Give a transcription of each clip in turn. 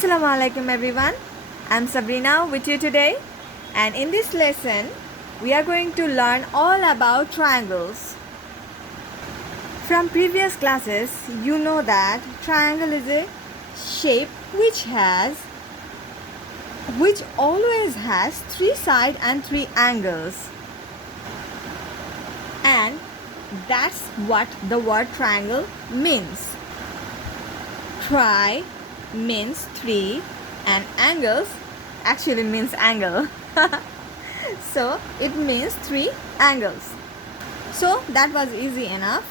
Assalamu alaikum everyone. I'm Sabrina with you today, and in this lesson we are going to learn all about triangles. From previous classes you know that triangle is a shape which always has three sides and three angles, and that's what the word triangle means. Tri means three and angles actually means angle. So it means three angles. So that was easy enough.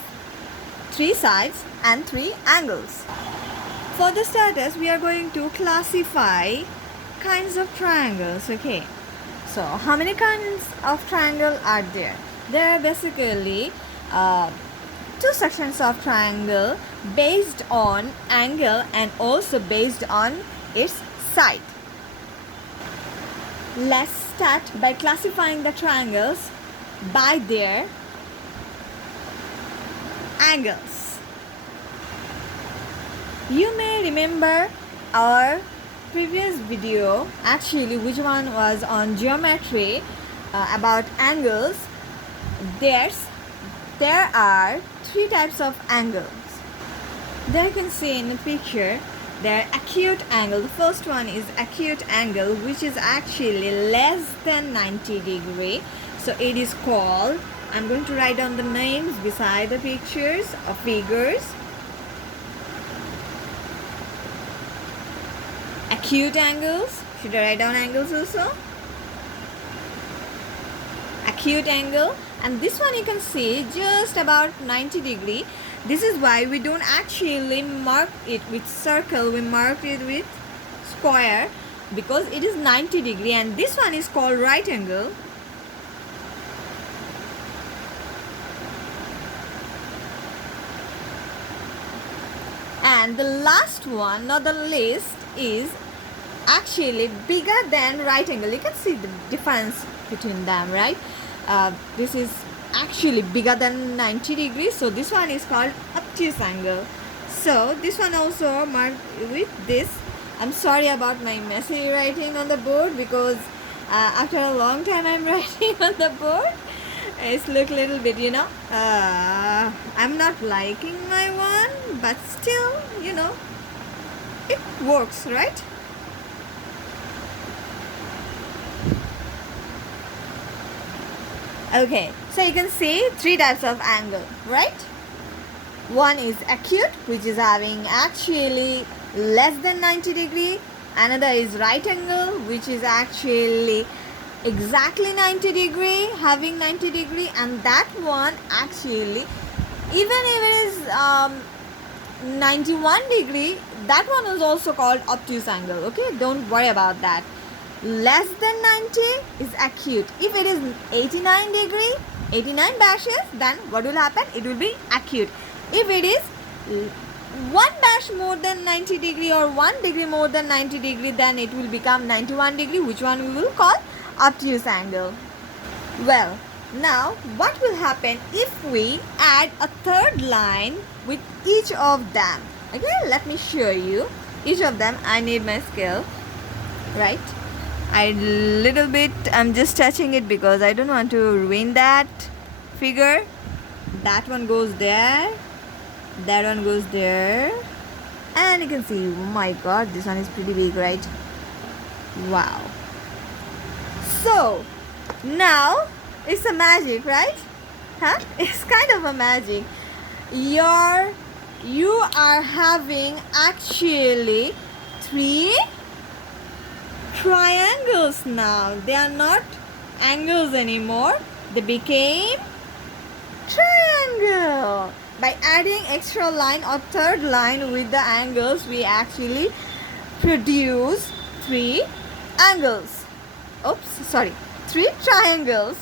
Three sides and three angles. For the starters, we are going to classify kinds of triangles. Okay, so how many kinds of triangle are there? There are basically two sections of triangle based on angle and also based on its side. Let's start by classifying the triangles by their angles. You may remember our previous video, actually which one was on geometry, about angles. There are three types of angles. There you can see in the picture, there are acute angle. The first one is acute angle, which is actually less than 90 degree. So it is called, I'm going to write down the names beside the pictures or figures. Acute angles. Should I write down angles also? Acute angle. And this one you can see just about 90 degree. This is why we don't actually mark it with circle, we mark it with square, because it is 90 degree. And this one is called right angle. And the last one, not the least, is actually bigger than right angle. You can see the difference between them, right? This is actually bigger than 90 degrees, so this one is called obtuse angle. So this one also marked with this. I'm sorry about my messy writing on the board, because after a long time I'm writing on the board. It's look a little bit, I'm not liking my one, but still, it works, right? Okay, so you can see three types of angle, right? One is acute, which is having actually less than 90 degree. Another is right angle, which is actually exactly 90 degree, having 90 degree. And that one actually, even if it is 91 degree, that one is also called obtuse angle. Okay, don't worry about that. Less than 90 is acute. If it is 89 degree, 89 bashes, then what will happen? It will be acute. If it is 1 bash more than 90 degree or 1 degree more than 90 degree, then it will become 91 degree, which one we will call obtuse angle. Well, now what will happen if we add a third line with each of them? Okay, let me show you each of them. I need my scale, right? I'm just touching it because I don't want to ruin that figure. That one goes there, that one goes there, and you can see, oh my god, this one is pretty big, right? Wow. So now it's a magic, right? It's kind of a magic. You are having actually three triangles now. They are not angles anymore. They became triangle. By adding extra line or third line with the angles, we actually produce three angles. Three triangles.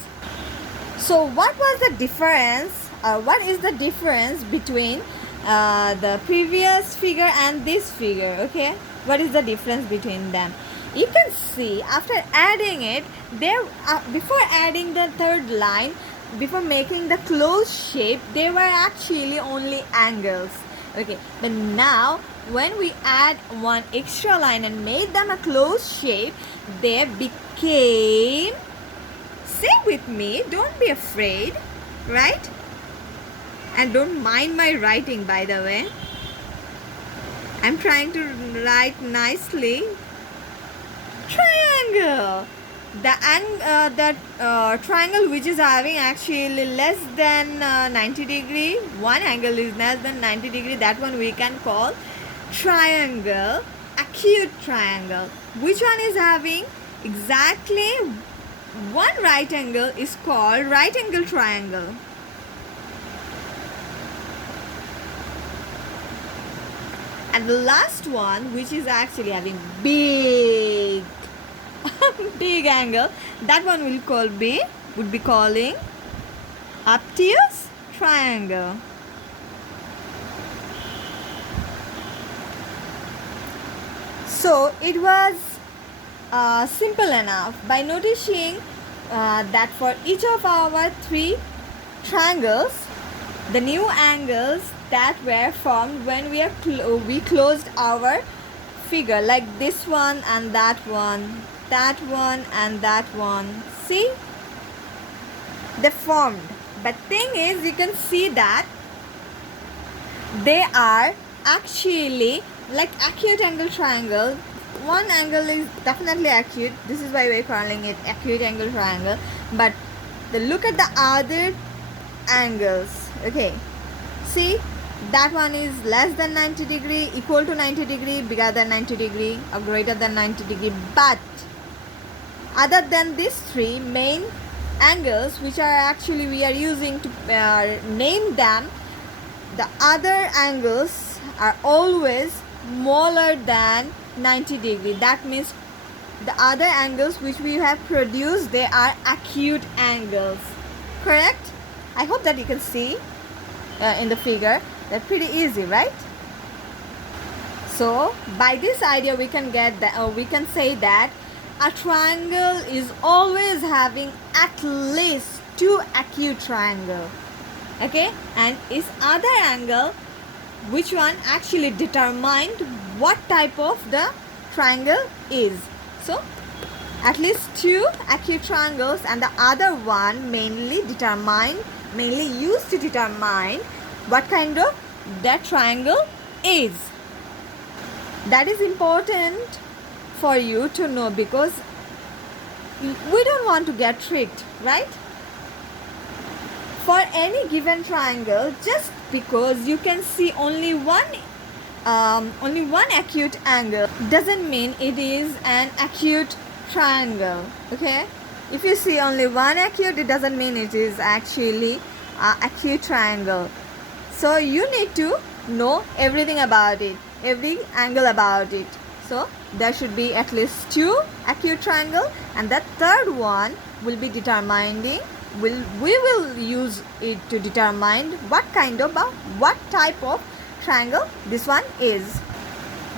So what was the difference? What is the difference between the previous figure and this figure? Okay, what is the difference between them? You can see after adding it, before adding the third line, before making the closed shape, they were actually only angles. Okay, but now when we add one extra line and made them a closed shape, they became, say with me, don't be afraid, right? And don't mind my writing, by the way. I'm trying to write nicely. Triangle. The triangle which is having actually less than 90 degree, one angle is less than 90 degree, that one we can call triangle, acute triangle. Which one is having exactly one right angle is called right angle triangle. And the last one, which is actually having big big angle, that one would be calling obtuse triangle. So it was simple enough by noticing that for each of our three triangles, the new angles that were formed when we closed our figure, like this one and that one and that one. See, they formed. But thing is, you can see that they are actually like acute angle triangle. One angle is definitely acute, this is why we're calling it acute angle triangle. But look at the other angles. Okay, see, that one is less than 90 degree, equal to 90 degree, bigger than 90 degree, or greater than 90 degree. But other than these three main angles, which are actually we are using to name them, the other angles are always smaller than 90 degree. That means the other angles which we have produced, they are acute angles. Correct? I hope that you can see in the figure. They're pretty easy, right? So by this idea we can get that, we can say that a triangle is always having at least two acute triangle. Okay, and its other angle, which one actually determined what type of the triangle is. So at least two acute triangles, and the other one mainly used to determine what kind of that triangle is. That is important for you to know, because we don't want to get tricked, right? For any given triangle, just because you can see only one acute angle doesn't mean it is an acute triangle. Okay, if you see only one acute, it doesn't mean it is actually acute triangle. So you need to know everything about it, every angle about it. So there should be at least two acute triangle, and the third one will be determining, we will use it to determine what type of triangle this one is.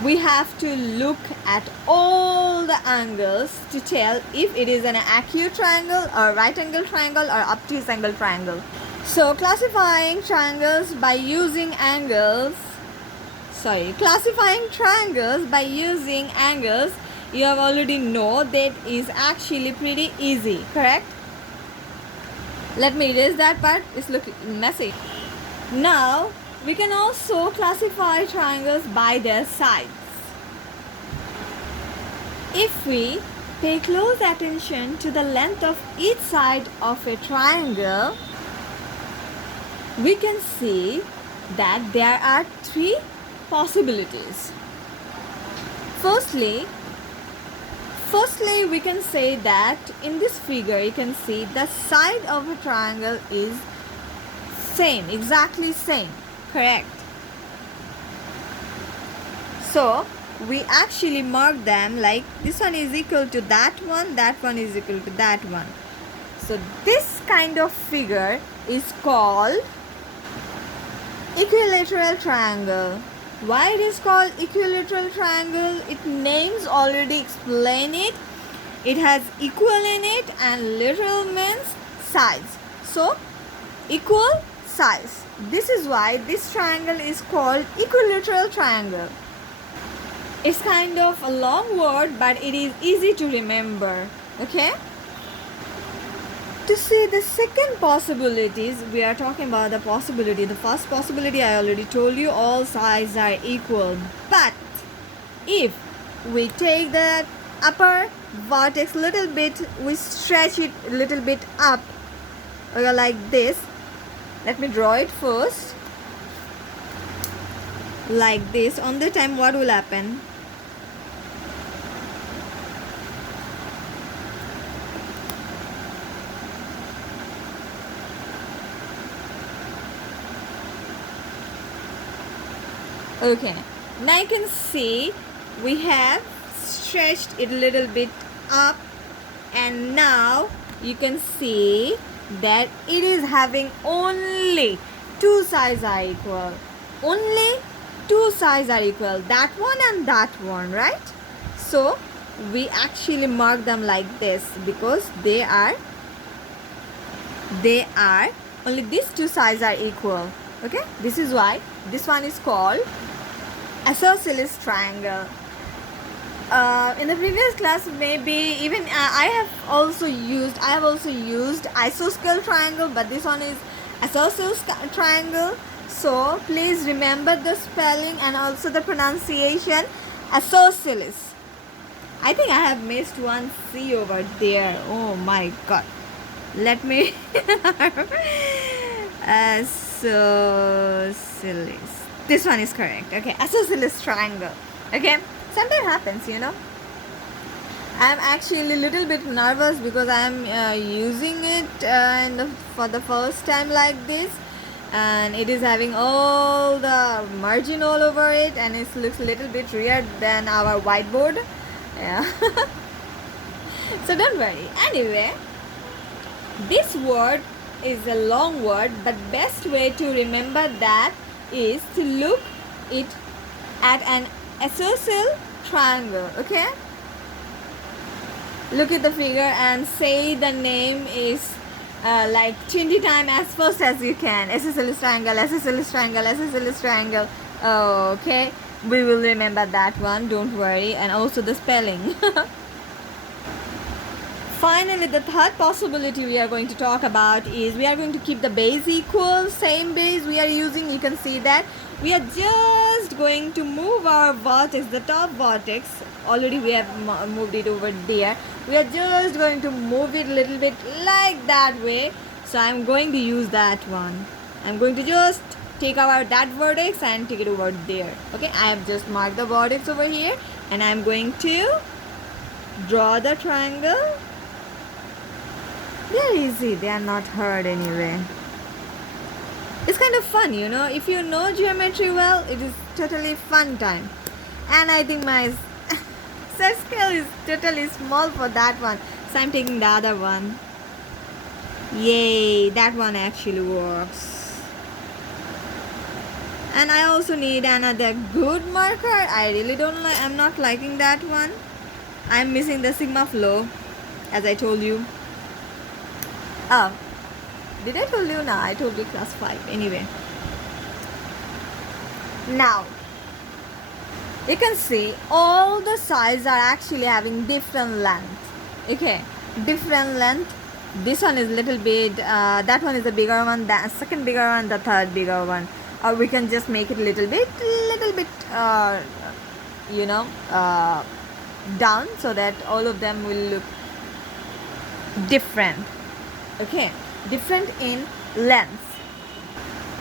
We have to look at all the angles to tell if it is an acute triangle or right angle triangle or obtuse angle triangle. So classifying triangles by using angles, you have already know that is actually pretty easy, correct? Let me erase that part, it's looking messy. Now we can also classify triangles by their sides. If we pay close attention to the length of each side of a triangle, we can see that there are three possibilities. Firstly, we can say that in this figure you can see the side of a triangle is same, exactly same, correct? So we actually mark them like this one is equal to that one is equal to that one. So this kind of figure is called equilateral triangle. Why it is called equilateral triangle? Its names already explain it. It has equal in it, and literal means sides. So equal size. This is why this triangle is called equilateral triangle. It's kind of a long word, but it is easy to remember. Okay? To see the second possibilities, we are talking about the possibility. The first possibility I already told you, all sides are equal. But if we take the upper vertex little bit, we stretch it a little bit up, like this. Let me draw it first. Like this. On the time, what will happen? Okay, now you can see we have stretched it a little bit up, and now you can see that it is having only two sides are equal. Only two sides are equal, that one and that one, right? So we actually mark them like this because they are only these two sides are equal. Okay, this is why this one is called isosceles triangle. In the previous class, maybe even I have also used isosceles triangle, but this one is isosceles triangle. So please remember the spelling and also the pronunciation, isosceles. I think I have missed one C over there. Oh my god. Let me isosceles. This one is correct. Okay, isosceles triangle. Okay, sometimes happens, I'm actually a little bit nervous because I'm using it for the first time like this, and it is having all the margin all over it, and it looks a little bit weird than our whiteboard. Yeah. So don't worry. Anyway, this word is a long word, but best way to remember that is to look it at an isosceles triangle. Okay, look at the figure and say the name is like 20 times as fast as you can. Isosceles triangle, isosceles triangle, isosceles triangle. Okay, we will remember that one, don't worry, and also the spelling. Finally, the third possibility we are going to talk about is we are going to keep the base equal, same base we are using. You can see that we are just going to move our vertex, the top vertex. Already we have moved it over there. We are just going to move it a little bit like that way. So I'm going to use that one. I'm going to just take out that vertex and take it over there. Okay, I have just marked the vertex over here, and I'm going to draw the triangle. They're easy, they are not hard anyway. It's kind of fun, if you know geometry well, it is totally fun time. And I think my set scale is totally small for that one, so I'm taking the other one. Yay, that one actually works. And I also need another good marker. I really don't like, I'm not liking that one. I'm missing the sigma flow, as I told you. Oh, did I told you? No, I told you class 5. Anyway, now you can see all the sides are actually having different length. Okay, different length. This one is little bit, that one is the bigger one, the second bigger one, the third bigger one. Or we can just make it a little bit down, so that all of them will look different. Okay, different in length.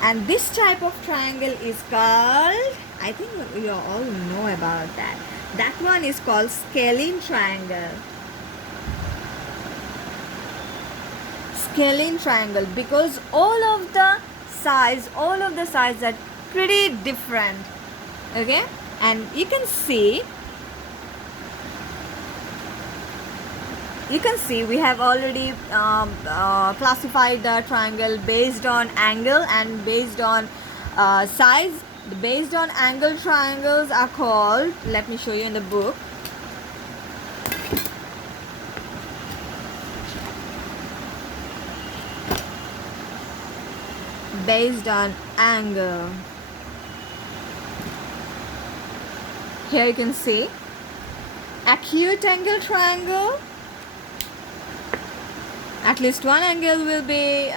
And this type of triangle is called, I think you all know about that. That one is called scalene triangle. Scalene triangle, because all of the sides are pretty different. Okay, and you can see we have already classified the triangle based on angle and based on size. The based on angle triangles are called, let me show you in the book. Based on angle. Here you can see acute angle triangle. At least one angle will be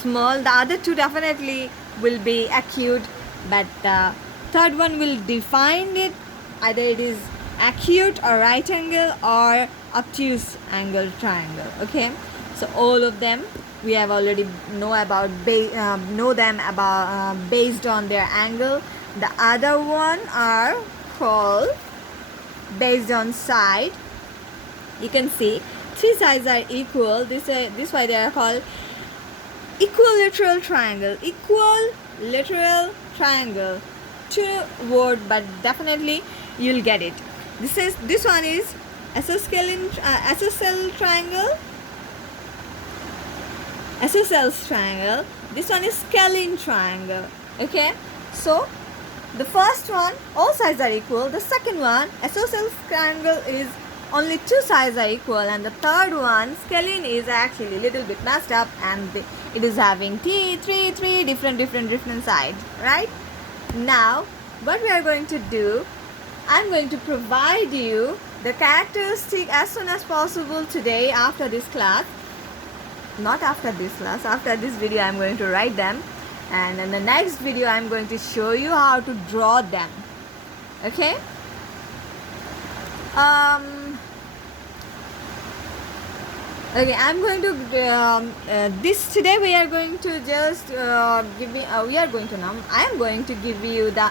small, the other two definitely will be acute, but the third one will define it. Either it is acute or right angle or obtuse angle triangle. Okay, so all of them we have already know them about based on their angle. The other one are called based on side. You can see three sides are equal. This why they are called equilateral triangle. Equilateral triangle. Two word, but definitely you'll get it. This one is isosceles triangle. Isosceles triangle. This one is scalene triangle. Okay, so the first one, all sides are equal. The second one, isosceles triangle, is only two sides are equal, and the third one, scalene, is actually a little bit messed up, and it is having three different sides. Right? Now, what we are going to do, I'm going to provide you the characteristic as soon as possible today after this class. Not after this class, after this video I'm going to write them, and in the next video I'm going to show you how to draw them. Okay, okay, I'm going to this today we are going to just I am going to give you the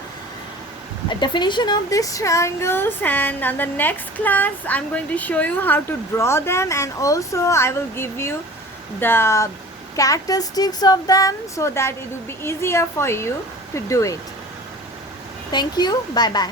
definition of these triangles, and on the next class I'm going to show you how to draw them, and also I will give you the characteristics of them so that it will be easier for you to do it. Thank you. Bye bye.